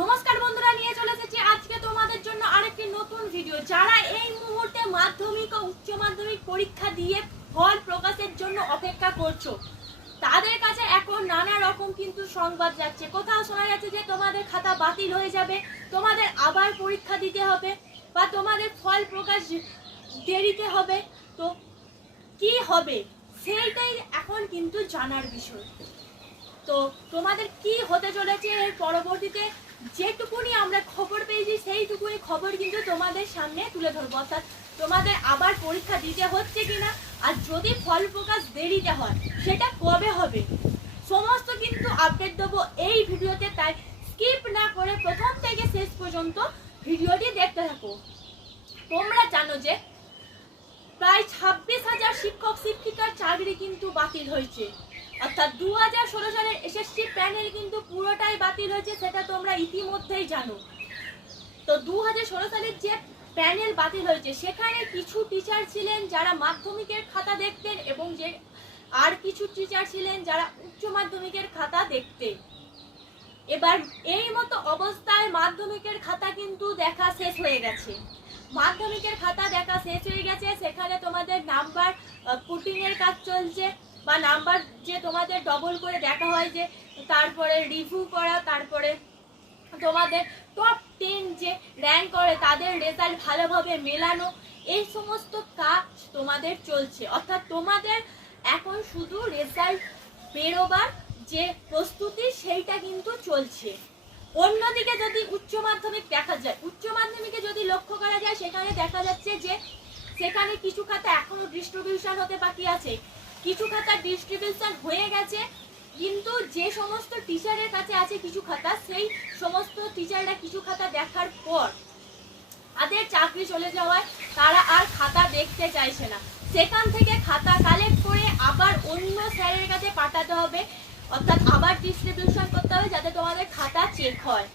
নমস্কার বন্ধুরা, নিয়ে চলে এসেছি আজকে তোমাদের জন্য আরেকটি নতুন ভিডিও যারা এই মুহূর্তে মাধ্যমিক ও উচ্চ মাধ্যমিক পরীক্ষা দিয়ে ফল প্রকাশের জন্য অপেক্ষা করছ, তাদের কাছে এখন নানা রকম কিন্তু সংবাদ যাচ্ছে। কোথাও শোনা যাচ্ছে যে তোমাদের খাতা বাতিল হয়ে যাবে, তোমাদের আবার পরীক্ষা দিতে হবে, বা তোমাদের ফল প্রকাশ দেরিতে হবে। তো কি হবে, সেইটাই এখন কিন্তু জানার বিষয়। তো তোমাদের কি হতে চলেছে এর পরবর্তীতে? যেটুকুনি আমরা খবর পেয়েছি, সেইটুকুনি খবর কিন্তু তোমাদের সামনে তুলে ধরবো। অর্থাৎ তোমাদের আবার পরীক্ষা দিতে হচ্ছে কিনা? আর যদি ফল প্রকাশ দেরিতে হয়, সেটা কবে হবে? সমস্ত কিন্তু আপডেট দেবো এই ভিডিওতে, তাই স্কিপ না করে প্রথম থেকে শেষ পর্যন্ত ভিডিওটি দেখতে থাকো। তোমরা জানো যে প্রায় ছাব্বিশ হাজার শিক্ষক, শিক্ষিকার চাকরি কিন্তু বাতিল হয়েছে। অর্থাৎ দু হাজার ষোলো সালের এসএসসি প্যানেল কিন্তু পুরোটাই বাতিল হয়েছে, সেটা তোমরা ইতিমধ্যেই জানো। তো দু হাজার ষোলো সালের যে প্যানেল বাতিল হয়েছে, সেখানে কিছু টিচার ছিলেন যারা মাধ্যমিকের খাতা দেখতেন এবং যে আর কিছু টিচার ছিলেন যারা উচ্চ মাধ্যমিকের খাতা দেখতেন। এবার এই মতো অবস্থায় মাধ্যমিকের খাতা কিন্তু দেখা শেষ হয়ে গেছে। মাধ্যমিকের খাতা দেখা শেষ হয়ে গেছে, সেখানে তোমাদের নাম্বার পুটিং এর কাজ চলছে। বা নাম্বার যে তোমাদের ডবল করে দেখা হয় যে তারপরে রিভিউ করা, তারপরে তোমাদের টপ টেন যে র্যাঙ্ক করে, তাদের রেজাল্ট ভালোভাবে মেলানো, এই সমস্ত কাজ তোমাদের চলছে। অর্থাৎ তোমাদের এখন শুধু রেজাল্ট বেরোবার যে প্রস্তুতি, সেইটা কিন্তু চলছে। অন্যদিকে যদি উচ্চ মাধ্যমিক দেখা যায়, উচ্চ মাধ্যমিকে যদি লক্ষ্য করা যায়, সেখানে দেখা যাচ্ছে যে সেখানে কিছু খাতা এখনও ডিস্ট্রিবিউশন হতে বাকি আছে। কিছু খাতা ডিস্ট্রিবিউশন হয়ে গেছে, কিন্তু যে সমস্ত টিচারের কাছে আছে কিছু খাতা, সেই সমস্ত টিচাররা কিছু খাতা দেখার পর তাদের চাকরি চলে যাওয়ায় তারা আর খাতা দেখতে চাইছে না। সেখান থেকে খাতা কালেক্ট করে আবার অন্য স্যারের কাছে পাঠাতে হবে, অর্থাৎ আবার ডিস্ট্রিবিউশন করতে হবে যাতে তোমাদের খাতা চেক হয়।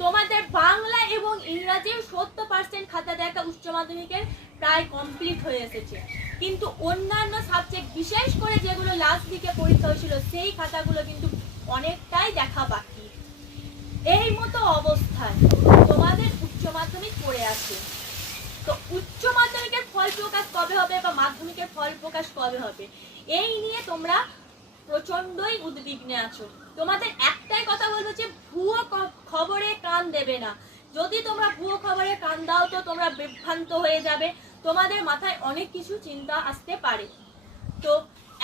তোমাদের বাংলা এবং ইংরাজি সত্তর পার্সেন্ট খাতা দেখা উচ্চ মাধ্যমিকের প্রায় কমপ্লিট হয়ে এসেছে। কিন্তু অন্যান্য সাবজেক্ট বিশেষ করে যেগুলো লাস্ট দিকে পরীক্ষা হয়েছিল, সেই খাতাগুলো কিন্তু অনেকটাই দেখা বাকি। এই মতো অবস্থায় তোমাদের উচ্চ মাধ্যমিক পড়ে আছে। তো উচ্চ মাধ্যমিকের ফল প্রকাশ কবে হবে বা মাধ্যমিকের ফল প্রকাশ কবে হবে, এই নিয়ে তোমরা প্রচন্ডই উদ্বিগ্নে আছো। তোমাদের একটাই কথা বলব যে ভুয়ো খবরে কান দেবে না। যদি তোমরা ভুয়ো খবরে কান দাও তো তোমরা বিভ্রান্ত হয়ে যাবে। তোমাদের মাথায় অনেক কিছু চিন্তা আসতে পারে। তো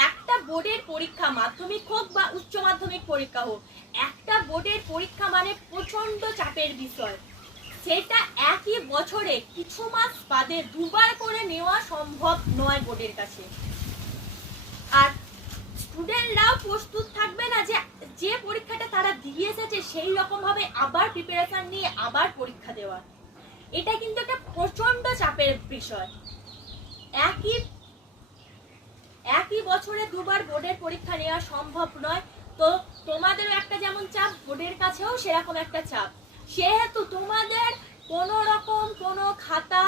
একটা বোর্ডের পরীক্ষা মাধ্যমিক হোক বা উচ্চ মাধ্যমিক পরীক্ষা হোক, একটা বোর্ডের পরীক্ষা মানে প্রচণ্ড চাপের বিষয়। সেটা একই বছরে কিছু মাস বাদে দুবার করে নেওয়া সম্ভব নয় বোর্ডের কাছে। আর স্টুডেন্টরাও প্রস্তুত থাকবে না যে যে পরীক্ষাটা তারা দিয়ে এসেছে সেই রকমভাবে আবার প্রিপারেশন নিয়ে আবার পরীক্ষা দেওয়া এটা কিন্তু একটা প্রচণ্ড চাপের বিষয়। একই একই বছরে দুবার বোর্ডের পরীক্ষা নেওয়া সম্ভব নয়। তো তোমাদেরও একটা যেমন চাপ, বোর্ডের কাছেও সেরকম একটা চাপ। সেহেতু তোমাদের কোনো রকম কোনো খাতা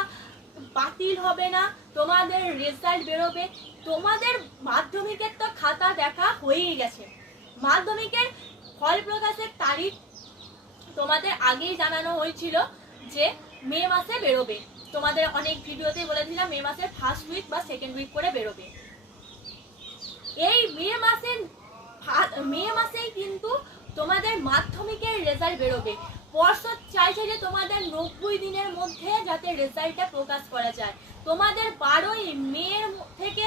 বাতিল হবে না, তোমাদের রেজাল্ট বেরোবে। তোমাদের মাধ্যমিকের তো খাতা দেখা হয়েই গেছে। মাধ্যমিকের ফল প্রকাশের তারিখ তোমাদের আগেই জানানো হয়েছিল যে মে মাসে বেরোবে। তোমাদের অনেক ভিডিওতে বলেছিলাম মে মাসের ফার্স্ট উইক বা সেকেন্ড উইক করে বেরোবে। এই মে মাসে, মে মাসেই কিন্তু তোমাদের মাধ্যমিকের রেজাল্ট বেরোবে। পর্ষদ চাইছে যে তোমাদের নব্বই দিনের মধ্যে যাতে রেজাল্টটা প্রকাশ করা যায়। তোমাদের বারোই মে থেকে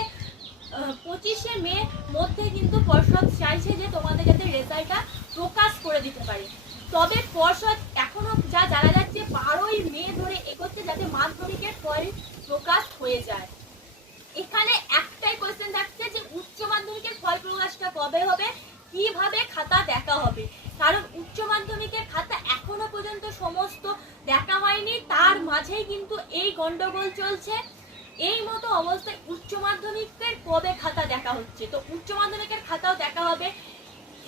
পঁচিশে মে মধ্যে কিন্তু পর্ষদ চাইছে যে তোমাদের যাতে রেজাল্টটা প্রকাশ করে দিতে পারে। তবে পর্ষদ এখনও যা জানা ধরে যাতে মাধ্যমিকের ফল প্রকাশ হয়ে যায়। এখানে একটাই কোয়েশ্চেন থাকছে যে উচ্চ মাধ্যমিকের ফল প্রকাশটা কবে হবে? কীভাবে খাতা দেখা হবে? কারণ উচ্চ মাধ্যমিকের খাতা এখনও পর্যন্ত সমস্ত দেখা হয়নি। তার মাঝেই কিন্তু এই গন্ডগোল চলছে। এই মতো অবস্থায় উচ্চ মাধ্যমিকের কবে খাতা দেখা হচ্ছে? তো উচ্চ মাধ্যমিকের খাতাও দেখা হবে।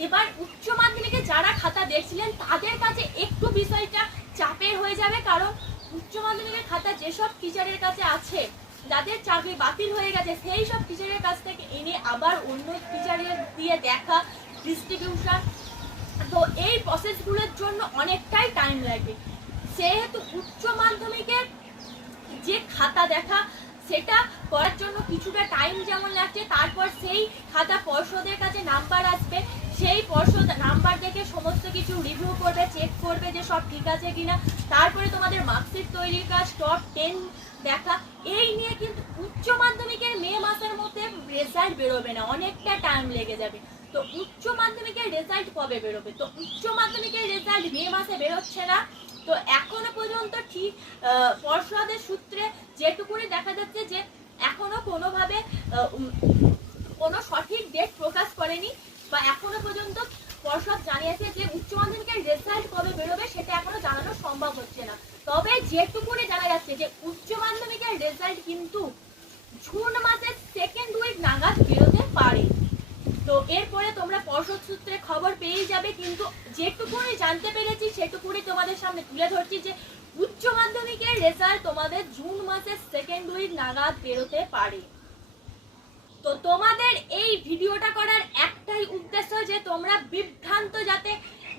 এবার উচ্চ মাধ্যমিকে যারা খাতা দেখছিলেন, তাদের কাছে একটু বিষয়টা চাপের হয়ে যাবে। কারণ উচ্চ মাধ্যমিকের খাতা যেসব টিচারের কাছে আছে, যাদের চাকরি বাতিল হয়ে গেছে, সেই সব টিচারের কাছ থেকে এনে আবার অন্য টিচারের দিয়ে দেখা ডিস্ট্রিবিউশন তো এই প্রসেসগুলোর জন্য অনেকটাই টাইম লাগে। সেহেতু উচ্চ মাধ্যমিকের যে খাতা দেখা, সেটা করার জন্য কিছুটা টাইম যেমন লাগছে, তারপর সেই খাতা পর্ষদের কাছে নাম্বার আসবে। সেই পর্ষদ নাম্বার দেখে সমস্ত কিছু রিভিউ করবে চেক করবে যে সব ঠিক আছে কিনা। তারপরে তোমাদের মার্কশিট তৈরির কাজ টপ টেন দেখা। এই নিয়ে কিন্তু উচ্চ মাধ্যমিকের মে মাসের মধ্যে রেজাল্ট বেরোবে না, অনেকটা টাইম লেগে যাবে। তো উচ্চ মাধ্যমিকের রেজাল্ট কবে বেরোবে? তো উচ্চ মাধ্যমিকের রেজাল্ট মে মাসে বেরোচ্ছে না। তো এখনও পর্যন্ত ঠিক পর্ষদের সূত্রে যেটুকুনি দেখা যাচ্ছে যে এখনও কোনোভাবে কোনো সঠিক ডেট প্রকাশ করেনি। বা এখনও পর্যন্ত পর্ষদ জানিয়েছে যে উচ্চ মাধ্যমিকের রেজাল্ট কবে বেরোবে সেটা এখনও জানানো সম্ভব হচ্ছে না। তবে যেটুকুনি জানা যাচ্ছে যে উচ্চ মাধ্যমিকের রেজাল্ট কিন্তু জুন মাসের সেকেন্ড উইক নাগাদ বেরোতে পারে। তো এরপরে তোমরা পর্ষদ সূত্রে খবর পেয়ে যাবে, কিন্তু যেটুকুনি জানতে পেরেছি সেটুকুনি তোমাদের সামনে তুলে ধরছি যে উচ্চ মাধ্যমিকের রেজাল্ট তোমাদের জুন মাসের সেকেন্ড উইক নাগাদ বেরোতে পারে। তো তোমাদের এই ভিডিওটা করার একটাই উদ্দেশ্য যে তোমরা বিভ্রান্ত যাতে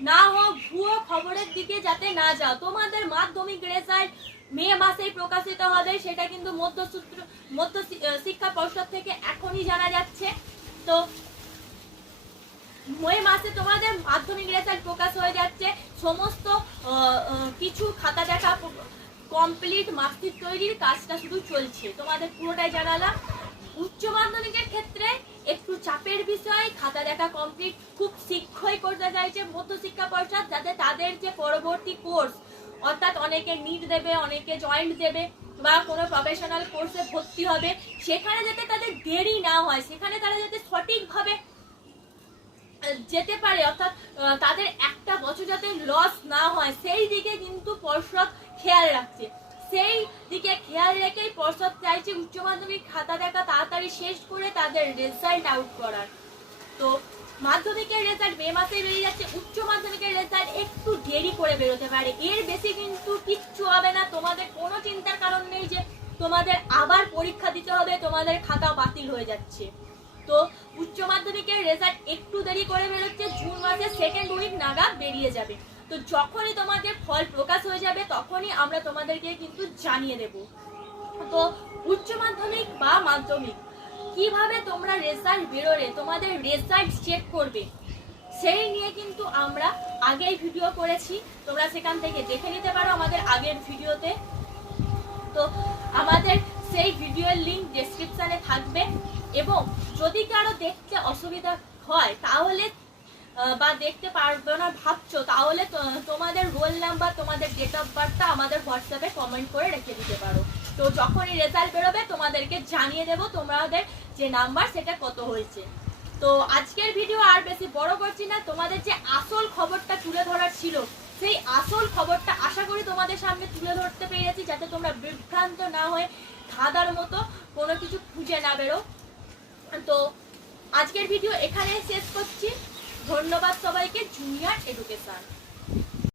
না হও, ভুয়ো খবরের দিকে যাতে না যাও। তোমাদের মাধ্যমিক রেজাল্ট মে মাসেই প্রকাশিত হবে, সেটা কিন্তু মধ্যসূত্র, মধ্য শিক্ষা পর্ষদ থেকে এখনই জানা যাচ্ছে। তো মে মাসে তোমাদের মাধ্যমিক রেজাল্ট প্রকাশ হয়ে যাচ্ছে। সমস্ত কিছু খাতা দেখা কমপ্লিট মার্কশিট তৈরির কাজটা শুধু চলছে। তোমাদের পুরোটাই জানালাম। উচ্চ মাধ্যমিকের ক্ষেত্রে একটু চাপের বিষয়, খাতা দেখা কমপ্লিট খুব শীঘ্রই করতে চাইছে মধ্যশিক্ষা পর্ষদ যাতে তাদের যে পরবর্তী কোর্স অর্থাৎ অনেকে নিট দেবে, অনেকে জয়েন্ট দেবে বা কোনো প্রফেশনাল কোর্সে ভর্তি হবে, সেখানে যাতে তাদের দেরি না হয়, সেখানে তারা যাতে সঠিকভাবে যেতে পারে, অর্থাৎ তাদের একটা বছর যাতে লস না হয়, সেই দিকে কিন্তু পর্ষদ খেয়াল রাখছে। সেই দিকে খেয়াল রেখেই পর্ষদ চাইছে উচ্চ মাধ্যমিক খাতা দেখা তাড়াতাড়ি শেষ করে তাদের রেজাল্ট আউট করার। তো মাধ্যমিকের রেজাল্ট মে মাসে বেরিয়ে যাচ্ছে, উচ্চ মাধ্যমিকের রেজাল্ট একটু দেরি করে বেরোতে পারে। এর বেশি কিন্তু কিচ্ছু হবে না। তোমাদের কোনো চিন্তার কারণ নেই যে তোমাদের আবার পরীক্ষা দিতে হবে, তোমাদের খাতা বাতিল হয়ে যাচ্ছে। তো উচ্চ মাধ্যমিকের রেজাল্ট একটু দেরি করে বেরোচ্ছে, জুন মাসের সেকেন্ড উইক নাগাদ বেরিয়ে যাবে। তো যখনই তোমাদের ফল প্রকাশ হয়ে যাবে, তখনই আমরা তোমাদেরকে কিন্তু জানিয়ে দেব। তো উচ্চ মাধ্যমিক বা মাধ্যমিক, কীভাবে তোমরা রেজাল্ট বেরোলে, তোমাদের রেজাল্ট চেক করবে, সেই নিয়ে কিন্তু আমরা আগেই ভিডিও করেছি। তোমরা সেখান থেকে দেখে নিতে পারো আমাদের আগের ভিডিওতে তো আমাদের সেই ভিডিওর লিঙ্ক ডেসক্রিপশনে থাকবে এবং যদি কারও দেখতে অসুবিধা হয়, তাহলে বা দেখতে পারবে না, ভাবছ, তাহলে তোমাদের রোল নাম্বার তোমাদের ডেট অফ বার্থটা আমাদের হোয়াটসঅ্যাপে কমেন্ট করে রেখে দিতে পারো। তো যখনই রেজাল্ট বেরোবে, তোমাদেরকে জানিয়ে দেবো তোমাদের যে নাম্বার সেটা কত হয়েছে। তো আজকের ভিডিও আর বেশি বড় করছি না, তোমাদের যে আসল খবরটা তুলে ধরার ছিল, সেই আসল খবরটা আশা করি তোমাদের সামনে তুলে ধরতে পেরেছি, যাতে তোমরা বিভ্রান্ত না হয়ে ধাঁধার মতো কোনো কিছু খুঁজে না বেরো। তো আজকের ভিডিও এখানে শেষ করছি। ধন্যবাদ সবাইকে জুনিয়র এডুকেশন।